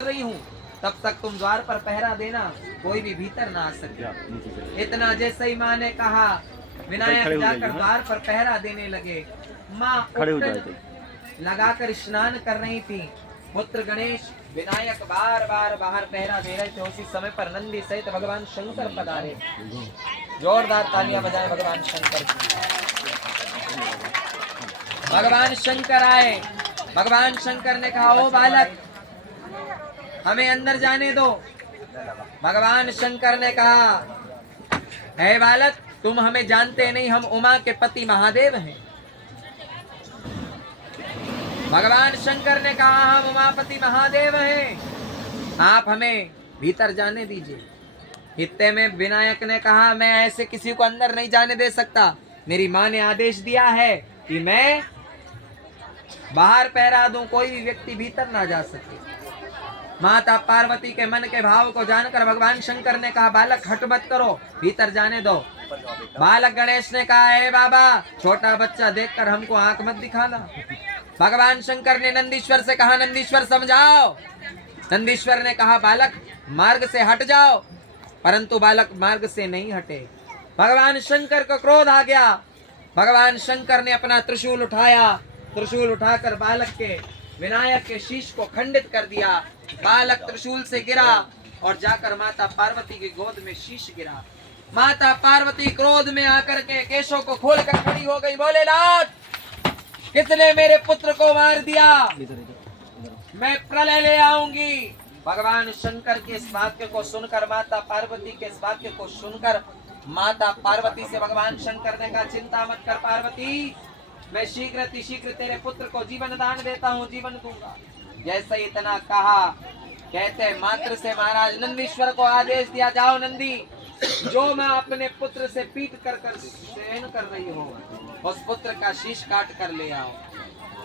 रही हूँ तब तक तुम द्वार पर पहरा देना, कोई भी भीतर ना आ सके। इतना जैसे ही माँ ने कहा, विनायक जाकर द्वार पर पहरा देने लगे। माँ लगाकर स्नान कर रही थी। पुत्र गणेश विनायक बार बार बाहर पहरा दे रहे थे। उसी समय पर नंदी सहित भगवान शंकर पधारे। जोरदार तालियां बजाएं भगवान शंकर की। भगवान शंकर आए। भगवान शंकर ने कहा, ओ बालक, हमें अंदर जाने दो। भगवान शंकर ने कहा, हे बालक, तुम हमें जानते नहीं, हम उमा के पति महादेव हैं। भगवान शंकर ने कहा, हम उमापति महादेव हैं, आप हमें भीतर जाने दीजिए। इतने में विनायक ने कहा, मैं ऐसे किसी को अंदर नहीं जाने दे सकता। मेरी माँ ने आदेश दिया है कि मैं बाहर पहरा दूं, कोई भी व्यक्ति भीतर ना जा सके। माता पार्वती के मन के भाव को जानकर भगवान शंकर ने कहा, बालक हट मत करो, भीतर जाने दो। बालक गणेश ने कहा, हे बाबा, छोटा बच्चा देखकर हमको आंख मत दिखाना। भगवान शंकर ने नंदीश्वर से कहा, नंदीश्वर समझाओ। नंदीश्वर ने कहा, बालक मार्ग से हट जाओ, परंतु बालक मार्ग से नहीं हटे। भगवान शंकर को क्रोध आ गया। भगवान शंकर ने अपना त्रिशूल उठाया। त्रिशूल उठाकर बालक के, विनायक के शीश को खंडित कर दिया। बालक त्रिशूल से गिरा और जाकर माता पार्वती की गोद में शीश गिरा। माता पार्वती क्रोध में आकर के केशों को खोलकर खड़ी हो गई। बोले, नाथ, किसने मेरे पुत्र को मार दिया? मैं प्रलय ले आऊंगी। भगवान शंकर के इस वाक्य को सुनकर, माता पार्वती के इस वाक्य को सुनकर, माता पार्वती से भगवान शंकर ने कहा, चिंता मत कर पार्वती, मैं शीघ्र अतिशीघ्र तेरे पुत्र को जीवन दान देता हूँ, जीवन दूंगा। जैसे इतना कहा, कहते मात्र से महाराज नंदीश्वर को आदेश दिया, जाओ नंदी, जो मैं अपने पुत्र से पीट कर शयन कर रही हूँ, उस पुत्र का शीश काट कर ले आओ।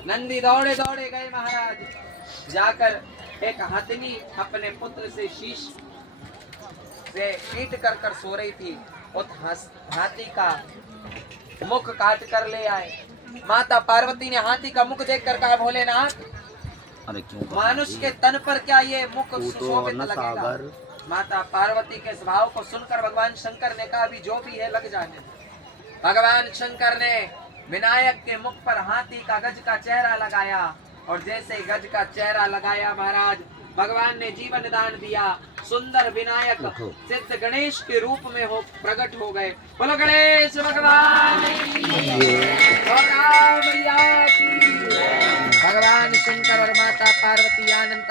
नंदी दौड़े दौड़े गए महाराज। जाकर एक हथनी अपने पुत्र से शीश से पीट कर सो रही थी, उस हाथी का मुख काट कर ले आए। माता पार्वती ने हाथी का मुख देखकर कहा, भोलेनाथ, मनुष्य के तन पर क्या ये मुख शोभित लगेगा? माता पार्वती के स्वभाव को सुनकर भगवान शंकर ने कहा, अभी जो भी है लग जाने। भगवान शंकर ने विनायक के मुख पर हाथी का गज का चेहरा लगाया और जैसे ही गज का चेहरा लगाया महाराज, भगवान ने जीवन दान दिया। सुंदर विनायक सिद्ध गणेश के रूप में हो प्रकट हो गए। बोलो गणेश भगवान भगवान शंकर और माता पार्वती अनंत